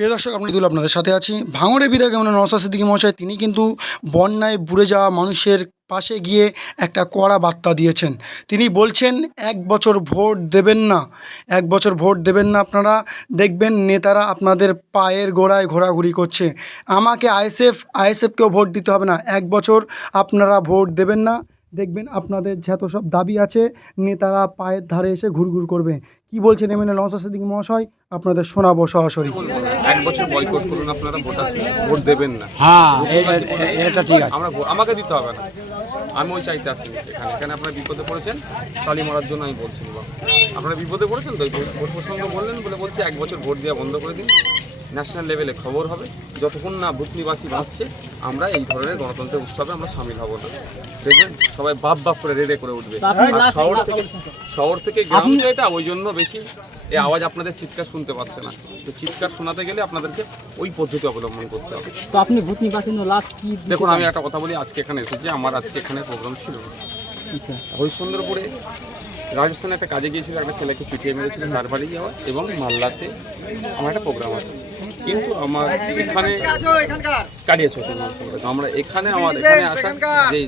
প্রিয় দর্শক, আপনাদের সাথে আছি। ভাঙড়ের বিধায়ক এমন নওশাদ সিদ্দিকী মহাশয় তিনি কিন্তু বন্যায় বুড়ে যাওয়া মানুষের পাশে গিয়ে একটা কড়া বার্তা দিয়েছেন। তিনি বলছেন ১ বছর ভোট দেবেন না, ১ বছর ভোট দেবেন না আপনারা, দেখবেন নেতারা আপনাদের পায়ের গোড়ায় ঘোরাঘুরি করছে। আমাকে আইএসএফকেও ভোট দিতে হবে না, ১ বছর আপনারা ভোট দেবেন না, দেখবেন আপনাদের যত সব দাবি আছে নেতারা পায়ের ধারে এসে ঘুরঘুর করবে। কি বলছেন এমএলএ নওশাদ সিদ্দিকী মহাশয়, আপনাদের শোনাবো সরাসরি। ১ বছর বয়কট করুন, আপনারা ভোট দেবেন না। হ্যাঁ, এটা ঠিক আছে। আমাকে দিতে হবে না, আমি ওই চাইতে আসি। এখানে আপনারা বিপদে পড়েছেন, শালি মরার জন্য আমি বলছি। আপনারা বিপদে পড়েছেন তো ভোট প্রসঙ্গ বললেন বলে বলছি ১ বছর ভোট দেওয়া বন্ধ করে দিন। ন্যাশনাল লেভেলে খবর হবে, যতক্ষণ না ভূতনিবাসী বাঁচছে আমরা এই ধরনের গণতন্ত্রের উৎসবে আমরা সামিল হব না। দেখবেন সবাই বাপ করে রেডে করে উঠবে। শহর থেকে গ্রাম এটা ওই জন্য বেশি এই আওয়াজ আপনাদের চিৎকার শুনতে পাচ্ছে না। তো চিৎকার শোনাতে গেলে আপনাদেরকে ওই পদ্ধতি অবলম্বন করতে হবে। তো আপনি ভূতনিবাসী লাস্ট কি দেখুন, আমি একটা কথা বলি, আজকে এখানে এসেছি, আমার আজকে এখানে প্রোগ্রাম ছিল হরিশ্চন্দ্রপুরে। রাজস্থানে একটা কাজে গিয়েছিল, একটা ছেলেকে পিটিয়ে মেরেছিল, তার বাড়ি যাওয়া, এবং মাল্লাতে আমার একটা প্রোগ্রাম আছে। কিন্তু আমার এখানে কাটিয়েছে আমরা এখানে আসা যে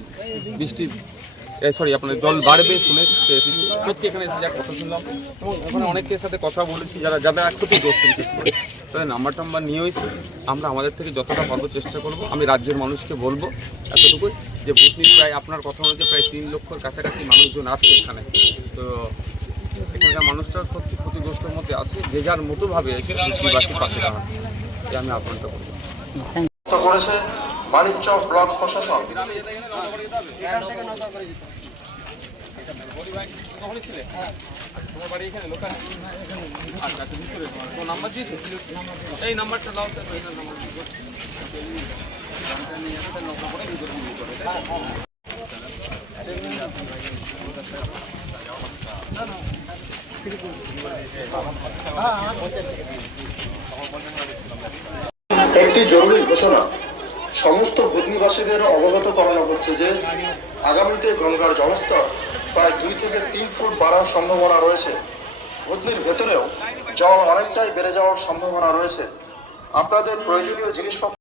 বৃষ্টি আপনার জল বাড়বে শুনে এসেছি। সত্যি এখানে এসে যা কথা শুনলাম এবং ওখানে অনেকের সাথে কথা বলেছি যাদের ক্ষতিগ্রস্ত, বিশেষ করে তাদের নাম্বার নিয়ে হয়েছে। আমরা আমাদের থেকে যতটা পারবো চেষ্টা করব। আমি রাজ্যের মানুষকে বলবো এতটুকুই যে ভূতনির প্রায় আপনার কথা অনুযায়ী প্রায় ৩ লক্ষর কাছাকাছি মানুষজন আছে এখানে। তো এখানকার মানুষরা সত্যি ক্ষতিগ্রস্তের মধ্যে আছে, যে যার মতোভাবে এসে ভূতনিবাসীর পাশে দাঁড়ান, আমি আহ্বানটা করবো। করেছে বাণিজ্য ব্লক প্রশাসন। এই নাম্বারটা দাও। একটি জরুরি ঘোষণা, সমস্ত ভূতনিবাসীদের অবগত করানো হচ্ছে যে আগামীতে গঙ্গার জলস্তর প্রায় 2 থেকে 3 ফুট বাড়ার সম্ভাবনা রয়েছে। ভূতনির ভেতরেও জল অনেকটাই বেড়ে যাওয়ার সম্ভাবনা রয়েছে। আপনাদের প্রয়োজনীয় জিনিসপত্র